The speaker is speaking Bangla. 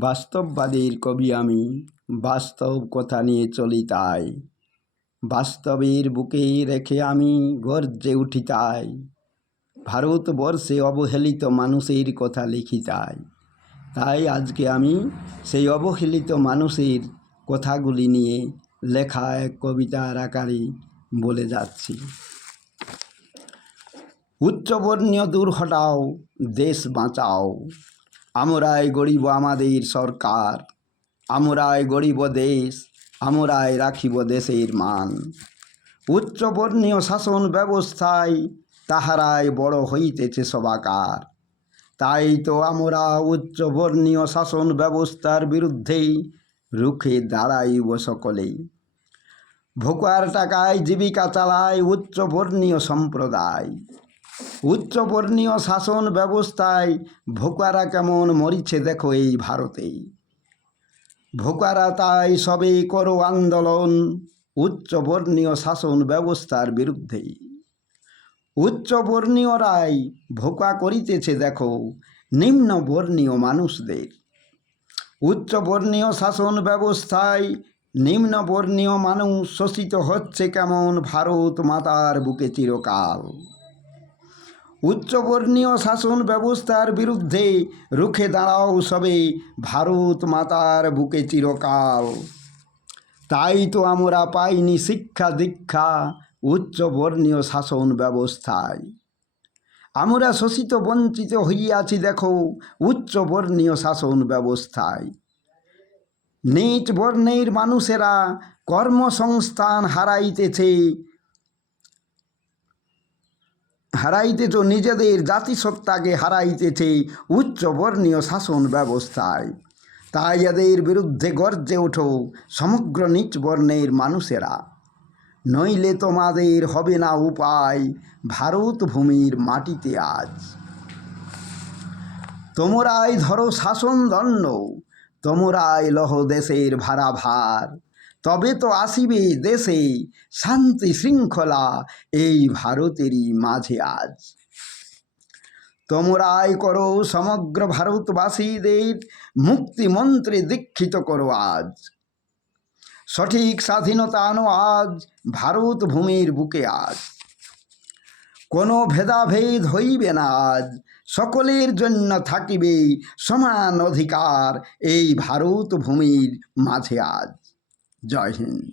বাস্তববাদীর কবি আমি, বাস্তব কথা নিয়ে চলি তাই। বাস্তবের বুকে রেখে আমি গর্জে উঠি তাই। ভারতবর্ষে অবহেলিত মানুষের কথা লিখি তাই। তাই আজকে আমি সেই অবহেলিত মানুষের কথাগুলি নিয়ে লেখা এক কবিতার আকারে বলে যাচ্ছি। উচ্চবর্ণীয় দূর হটাও, দেশ বাঁচাও। আমরাই গড়িব আমাদের সরকার, আমরাই গড়িব দেশ, আমরাই রাখিব দেশের মান। উচ্চবর্ণীয় শাসন ব্যবস্থায় তাহারাই বড় হইতেছে সবাকার। তাই তো আমরা উচ্চবর্ণীয় শাসন ব্যবস্থার বিরুদ্ধে রুখে দাঁড়াইব সকলেই। ভোকার টাকায় জীবিকা চালায় উচ্চবর্ণীয় সম্প্রদায়। উচ্চবর্ণীয় শাসন ব্যবস্থায় ভোকারা কেমন মরিছে দেখো এই ভারতেই। ভোকারা তাই সবে করো আন্দোলন উচ্চবর্ণীয় শাসন ব্যবস্থার বিরুদ্ধেই। উচ্চবর্ণীয়রাই ভোকা করিতেছে দেখো নিম্নবর্ণীয় মানুষদের। উচ্চবর্ণীয় শাসন ব্যবস্থায় নিম্নবর্ণীয় মানুষ শোষিত হচ্ছে কেমন ভারত মাতার বুকে চিরকাল। উচ্চবর্ণীয় শাসন ব্যবস্থার বিরুদ্ধে রুখে দাঁড়াও সবে ভারত মাতার বুকে চিরকাল। তাই তো আমরা পাইনি শিক্ষা দীক্ষা উচ্চবর্ণীয় শাসন ব্যবস্থায়। আমরা শোষিত বঞ্চিত হইয়াছি দেখো উচ্চবর্ণীয় শাসন ব্যবস্থায়। নিচ বর্ণের মানুষেরা কর্মসংস্থান হারাইতেছ নিজেদের জাতিসত্তাকে হারাইতেছে উচ্চবর্ণীয় শাসন ব্যবস্থায়। তাই এদের বিরুদ্ধে গর্জে ওঠো সমগ্র নিচ বর্ণের মানুষেরা। নইলে তোমাদের হবে না উপায় ভারত ভূমির মাটিতে আজ। তোমরাই ধরো শাসন দণ্ড, তোমরাই লহ দেশের ভাড়া ভার। তবে তো আসিবে দেশে শান্তি শৃঙ্খলা এই ভারতেরই মাঝে আজ। তোমরাই করো সমগ্র ভারতবাসীদের মুক্তি মন্ত্রে দীক্ষিত করো আজ। সঠিক স্বাধীনতা আনো আজ ভারত ভূমির বুকে আজ। কোনো ভেদাভেদ হইবে না আজ, সকলের জন্য থাকিবে সমান অধিকার এই ভারত ভূমির মাঝে আজ। জয় হিন্দ।